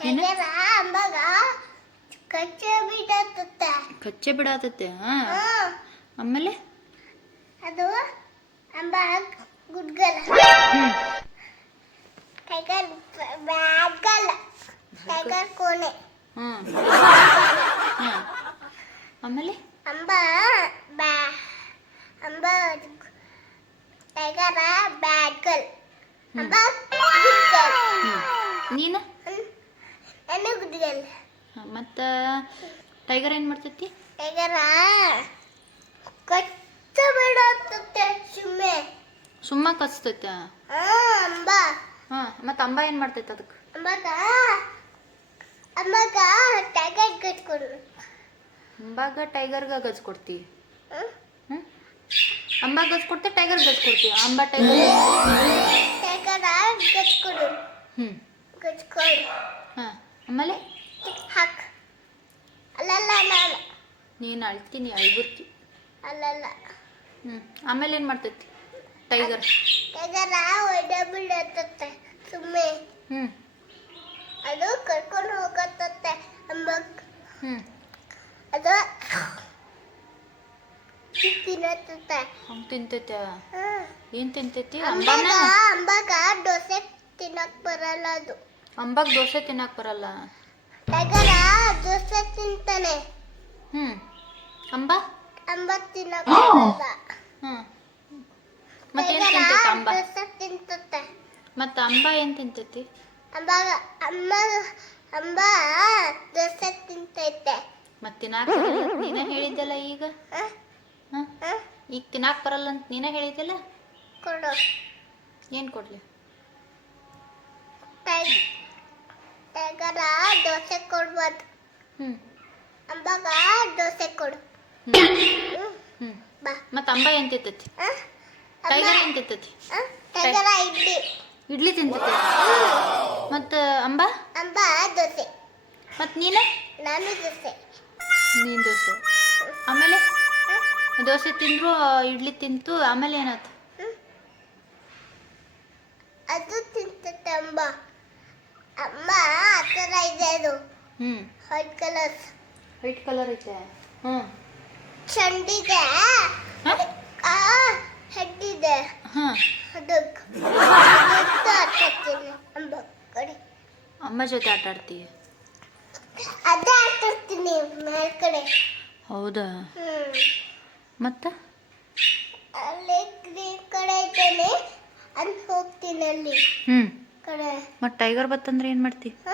ಏನು ಟೈಗರ್ ಅಂಬಾಗ ಕಚ್ಚೆ ಬಿಡಾತತ್ತೆ ಆಮೇಲೆ ಅದು ಅಂಬಾಗ ಗುಡ್ಗಲ ಹ್ಮ್ ಟೈಗರ್ ಬ್ಯಾಗಲ್ ಟೈಗರ್ ಕೋಣೆ ಹ್ಮ್ ಹ್ಮ್ ಆಮೇಲೆ ಅಂಬ ಬ್ಯಾ ಅಂಬ ಟೈಗರ್ ಬ್ಯಾಗಲ್ ಅಂಬ ಗುಡ್ಗಲ್ ನೀನು ನಾನು ಗುಡ್ಗಲ್ ಮತ್ತು ಟೈಗರ್ ಏನು ಮಾಡ್ತೈತಿ ಟೈಗರ್ ಕಚ್ಚ ಬಿಡತ್ತೆ ಸುಮ್ಮನೆ ಸುಮ್ಮ ಕಚ್ತೈತೆ ಅಂಬ ಹಾಂ ಮತ್ತು ಅಂಬ ಏನು ಮಾಡ್ತೈತೆ ಅದಕ್ಕೆ ಅಂಬಾಗ ಅಂಬಾಗ ಟೈಗರ್ ಕಟ್ಕೊಡು ಅಂಬಾಗ ಟೈಗರ್ಗೆ ಗಜ್ ಕೊಡ್ತಿ ಹ್ಞೂ ಅಂಬಾಗ ಗಜ್ ಕೊಡ್ತಿ ಟೈಗರ್ ಗಜ್ ಕೊಡ್ತಿ ಅಂಬ ಟೈಗರ್ ಟೈಗರ್ ಕಟ್ಕೊಡು ಹ್ಞೂ ಕಟ್ಕೊಡು ಹಾಂ ಆಮೇಲೆ ಹಾಕ್ ಅಲ್ಲಲ್ಲ ನಾನು ನೀನು ಅಳ್ತೀನಿ ಅಳ್ಬುರ್ತಿ ಅಲ್ಲಲ್ಲ ಹ್ಞೂ ಆಮೇಲೆ ಏನು ಮಾಡ್ತೈತಿ ಟೈಗರ್ ಟೈಗರ್ ಒಡೆ ಬಿಡತ್ತೆ ಸುಮ್ಮನೆ ಹ್ಞೂ ಅದು ಕರ್ಕೊಂಡು ಹೋಗತ್ತೆ ಅಂಬಕ್ ಹ್ಞೂ ಅದು ತಿನ್ನತ್ತೆ ಹಂಗೆ ತಿಂತೈತೆ ಹ್ಮ್ ಏನು ತಿಂತೈತಿ ಅಂಬಾಗ ಅಂಬಾನ ಅಂಬಾಗ ದೋಸೆ ತಿನ್ನಕ್ ಬರಲ್ಲ ಅದು ಅಂಬಾಗ ದೋಸೆ ತಿನ್ನಕ್ಕೆ ಬರಲ್ಲ ಟೈಗರ್ ದೋಸೆ ತಿಂತಾನೆ ಹ್ಞೂ ಅಂಬ ಅಂಬ ತಿನ್ನಕ್ ಬರಲ್ಲ ಹ್ಞೂ ಮತ್ತೇನು ಟೈಗರ್ ತಿಂತೈತೆ ಅಂಬ ದೋಸೆ ತಿಂತತ್ತೆ ಮತ್ತು ಅಂಬ ಏನು ತಿಂತೈತಿ ಅಂಬಾಗ ಅಮ್ಮ ಅಂಬ ದೋಸೆ ತಿಂತೈತೆ ಮತ್ತು ತಿನ್ನಾಕ ಬರಲ್ಲ ಅಂತ ನೀನೇ ಹೇಳಿದ್ದಲ್ಲ ಈಗ ಹ? ಹಾಂ ಹ? ಈಗ ತಿನ್ನಾಕ ಬರಲ್ಲ ಅಂತ ನೀನೇ ಹೇಳಿದ್ದಲ್ಲ ಕೊಡು ಏನು ಕೊಡಲಿ ಟೈಗರ್ ದೋಸೆ ಕೊಡ್ಬಾರ್ದು ಹ್ಞೂ ಅಂಬಾಗ ದೋಸೆ ಕೊಡು ಹ್ಞೂ ಹ್ಮ್. ಹ್ಞೂ ಬಾ ಮತ್ತು ಅಂಬ ಏನು ತಿಂತೈತಿ ಹ? ಟೈಗರ್ ಏನು ತಿಂತೈತಿ ಟೈಗರ್ ಇಡ್ಲಿ ಇಡ್ಲಿ ತಿಂತೈತಿ ಮತ್ತು ಅಂಬ ಅಂಬ ದೋಸೆ ಮತ್ತು ನೀನು ನಾನು ದೋಸೆ ನೀನು ದೋಸೆ ಆಮೇಲೆ ಹ? ದೋಸೆ ತಿಂದ್ರು ಇಡ್ಲಿ ತಿಂತು ಆಮೇಲೆ ಏನಾಯ್ತು ಹ್ಮ್. ಅದು ತಿಂತತ್ತೆ ಅಂಬ ಅಮ್ಮ ಆ ಥರ ಇದೆ ಅದು ಹ್ಞೂ ವೈಟ್ ಕಲರ್ ವೈಟ್ ಕಲರ್ ಐತೆ ಹ್ಞೂ ಚಂಡಿದೆ ಹಾಂ ಹೆಡ್ ಇದೆ ಹಾಂ ಅದಕ್ಕೆ ಆಟಾಡ್ತೀನಿ ಅಂಬ ಕಡೆ ಅಮ್ಮ ಜೊತೆ ಆಟ ಆಡ್ತೀಯ ಅದೇ ಆಟಾಡ್ತೀನಿ ಮೇಲ್ ಕಡೆ ಹೌದಾ ಮತ್ತು ಅಲ್ಲಿ ಗ್ರೀನ್ ಕಡೆ ಇದ್ದೇನೆ ಅಲ್ಲಿ ಹೋಗ್ತೀನಿ ಅಲ್ಲಿ ಹ್ಞೂ ಕಡೆ ಮತ್ತು ಟೈಗರ್ ಬತ್ತಂದ್ರೆ ಏನು ಮಾಡ್ತಿ ಹ?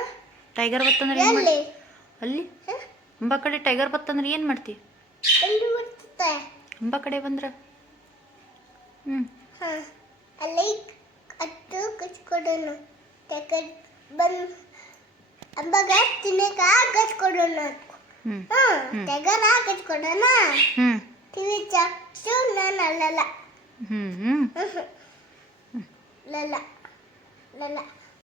ಟೈಗರ್ ಬತ್ತಂದ್ರೆ ಏನು ಮಾಡ್ತಿ ಎಲ್ಲಿ ಅಲ್ಲಿ ಹ? ಅಂಬ ಕಡೆ ಟೈಗರ್ ಬತ್ತಂದ್ರೆ ಏನು ಮಾಡ್ತಿ ಎಲ್ಲಿ ಬರ್ತದೆ ಅಂಬ ಕಡೆ ಬಂದ್ರೆ ಹ್ಞೂ ಹ ಅಲ್ಲಿ ಅಟ್ಟು ಕಚ್ಕೊಡೋಣ ಟೈಗರ್ ಬಂದು ಅಂಬಾಗ ತಿನ್ನಕ ಕಚ್ಕೊಡೋಣ ಹ್ಞೂ ಟೈಗರ್ ಕಚ್ಕೊಡೋಣ ಹ್ಞೂ ಟಿವಿ ಚಾಕ್ಸು ನಾನು ಅಲ್ಲಲ್ಲ ಹ್ಞೂ ಹ್ಞೂ ಲಲ್ಲ ಲಲ್ಲ